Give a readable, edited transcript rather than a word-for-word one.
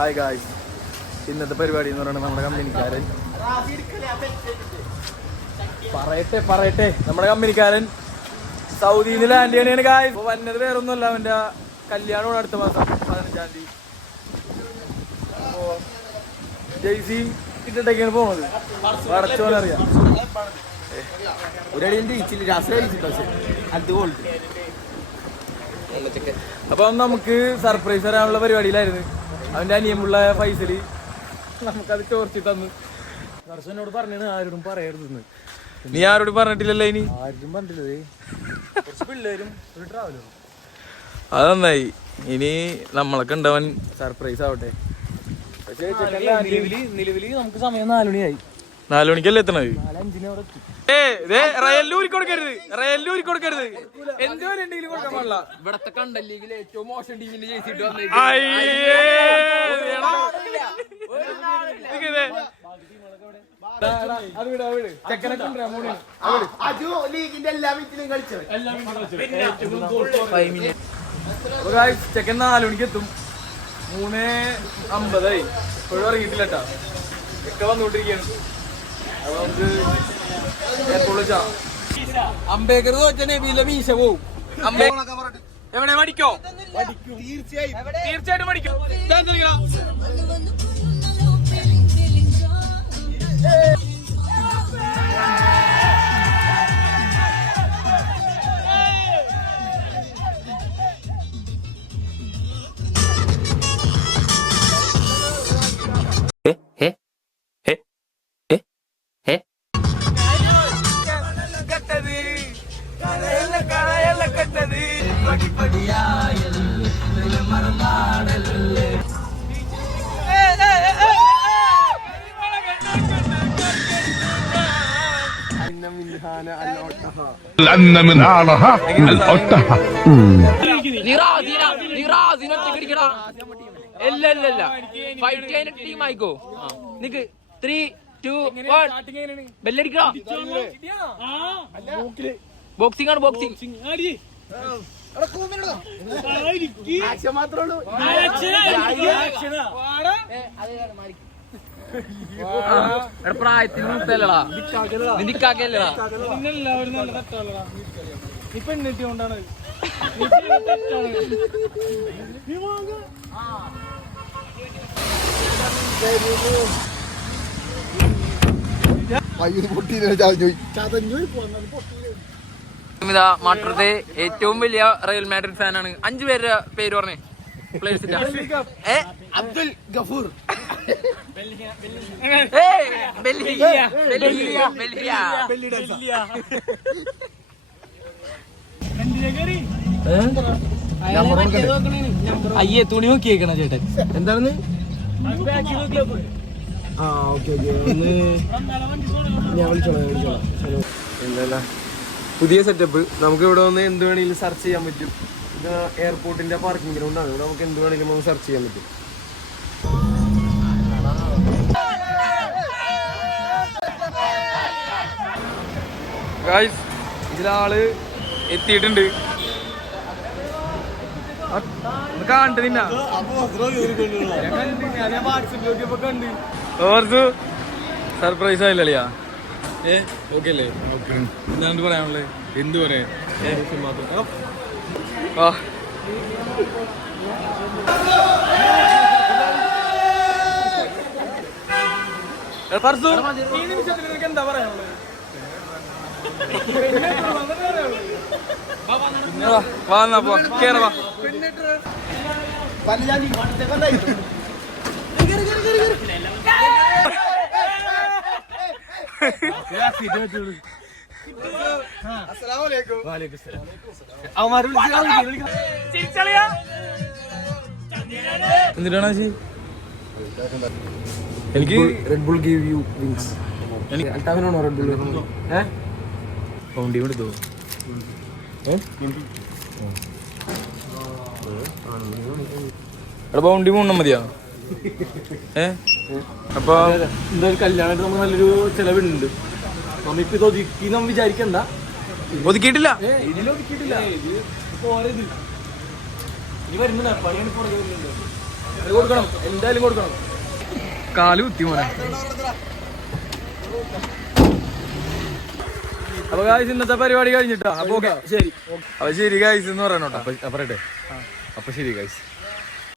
Hi guys, ഇന്നത്തെ പരിപാടി എന്ന് പറയുന്നത് നമ്മുടെ കമ്പനിക്കാരൻ പറയട്ടെ നമ്മുടെ കമ്പനിക്കാരൻ സൗദിയിൽ നിന്ന് ലാൻഡ് ചെയ്യണേന് ഗായ്സ്. അപ്പോൾ വന്നത് വേറൊന്നുമല്ല, അവൻ്റെ കല്യാണമാണ് അടുത്ത മാസം 15-ാം തീയതി. അപ്പോൾ ജെയ്സി ഇട്ടിട്ടൊക്കെയാണ് പോകുന്നത്. അടച്ചോന്നറിയാം ഒരടിയും ജയിച്ചില്ല, അപ്പം നമുക്ക് സർപ്രൈസ് തരാനുള്ള പരിപാടിയിലായിരുന്നു. അവൻ്റെ അനിയമുള്ള ഫൈസല് നമുക്കത് ചോർത്തി തന്നു. ദർശനോട് പറഞ്ഞാണ് ആരോടും പറയരുതെന്ന്. നീ ആരോടും പറഞ്ഞിട്ടില്ലല്ലോ? ഇനി ആരും പറഞ്ഞിട്ടില്ലേ? കുറച്ച് പിള്ളേരും ഒരു ട്രാവലറും. അത് നന്നായി. ഇനി നമ്മളൊക്കെ ഉണ്ടവൻ സർപ്രൈസ് ആവട്ടെ. പക്ഷേ നിലവില് നമുക്ക് സമയം 4 മണിയായി. 4 മണിക്കല്ലേ എത്തണത്? 4:05 അവിടെ എത്തി. റയലിലൂരി കൊടുക്കരുത്, റയലിലൂരി കൊടുക്കരുത്. എന്തോരം ഉണ്ടെങ്കിലും കൊടുക്കാൻ പാടില്ല. ഇവിടത്തെ കണ്ടൽ ലീഗിൽ ഏറ്റവും മോശം ടീമിന്റെ ജയിച്ചിട്ട് ചെക്കൻ 4 മണിക്ക് എത്തും. 3:50 ഇപ്പോഴും ഇറങ്ങിയിട്ടില്ല കേട്ടാ. ഒക്കെ വന്നുകൊണ്ടിരിക്കുകയാണ്. അപ്പൊ നമുക്ക് അംബേദ്കർ തോറ്റനെ മീശ പോവും. എവിടെ പഠിക്കോ? തീർച്ചയായിട്ടും പഠിക്കും. ടീമായിക്കോ. നിക്ക് 3, 2, 1 ബെല്ലടിക്കോ. ബോക്സിംഗ് ആണ്, ബോക്സിംഗ്. പ്രായത്തിന് മുത്തല്ലടാ, നിക്കാക്കല്ലടാ. ഇപ്പൊ എണ്ണിട്ടുകൊണ്ടാണ് മട്ടത്തെ ഏറ്റവും വലിയ റയൽ മാഡ്രിഡ് ഫാനാണ്. 5 പേരുടെ പേര് പറഞ്ഞേ. പ്ലേയേഴ്സിന്റെ അബ്ദുൽ ഗഫൂർ, അയ്യേ തുണി നോക്കിയേക്കണ ചേട്ടൻ. എന്താണെന്ന്? ഞാൻ വിളിച്ചോളാം. പുതിയ സെറ്റപ്പ്. നമുക്ക് ഇവിടെ വന്ന് എന്ത് വേണമെങ്കിലും സെർച്ച് ചെയ്യാൻ പറ്റും. ഇത് എയർപോർട്ടിന്റെ പാർക്കിംഗ് ഗ്രൗണ്ടാണ്. ഇവിടെ നമുക്ക് എന്ത് വേണമെങ്കിലും നമുക്ക് സെർച്ച് ചെയ്യാൻ പറ്റും. ഗായ്സ്, ഇതിലാള് എത്തിയിട്ടുണ്ട്. കണ്ടു നിന്ന സർപ്രൈസ് ആയില്ലളിയാ. ഓക്കെ അല്ലേ? എന്താണ്ട് പറയാനുള്ളത്? എന്ത് പറയാ? എന്താ പറയാനുള്ളത്? വാന്നപ്പോ കേറവാ. എന്തിനാണ് എനിക്ക് Red Bull give you wings. അൽത്താഫിനാണോ റെഡ് ബുൾ? പൗണ്ടി എടുത്തോ? എടാ ബൗണ്ടി 3 മതിയാ? അപ്പൊ എന്തായാലും കല്യാണത്തിന് നമുക്ക് നല്ലൊരു ചെലവുണ്ട്. നമ്മിപ്പോ ഇത് ഒതുക്കി നമ്മൾ വിചാരിക്കണ്ട. ഒതുക്കിയിട്ടില്ല, ഇതിലൊതുക്കിയിട്ടില്ല. ഇനി വരുന്നില്ല, പണിയാണ് പുറകെ വരുന്നുണ്ട്. അത് കൊടുക്കണം, എന്തായാലും കൊടുക്കണം. കാല് കുത്തി മോനെ. അപ്പൊ ഗായ്സ് ഇന്നത്തെ പരിപാടി കഴിഞ്ഞിട്ടാ. അപ്പൊ ഓക്കെ ശരി. അപ്പൊ ശരി ഗായ്സ് എന്ന് പറയണോട്ടോ. പറയട്ടെ. അപ്പൊ ശരി ഗൈസ്.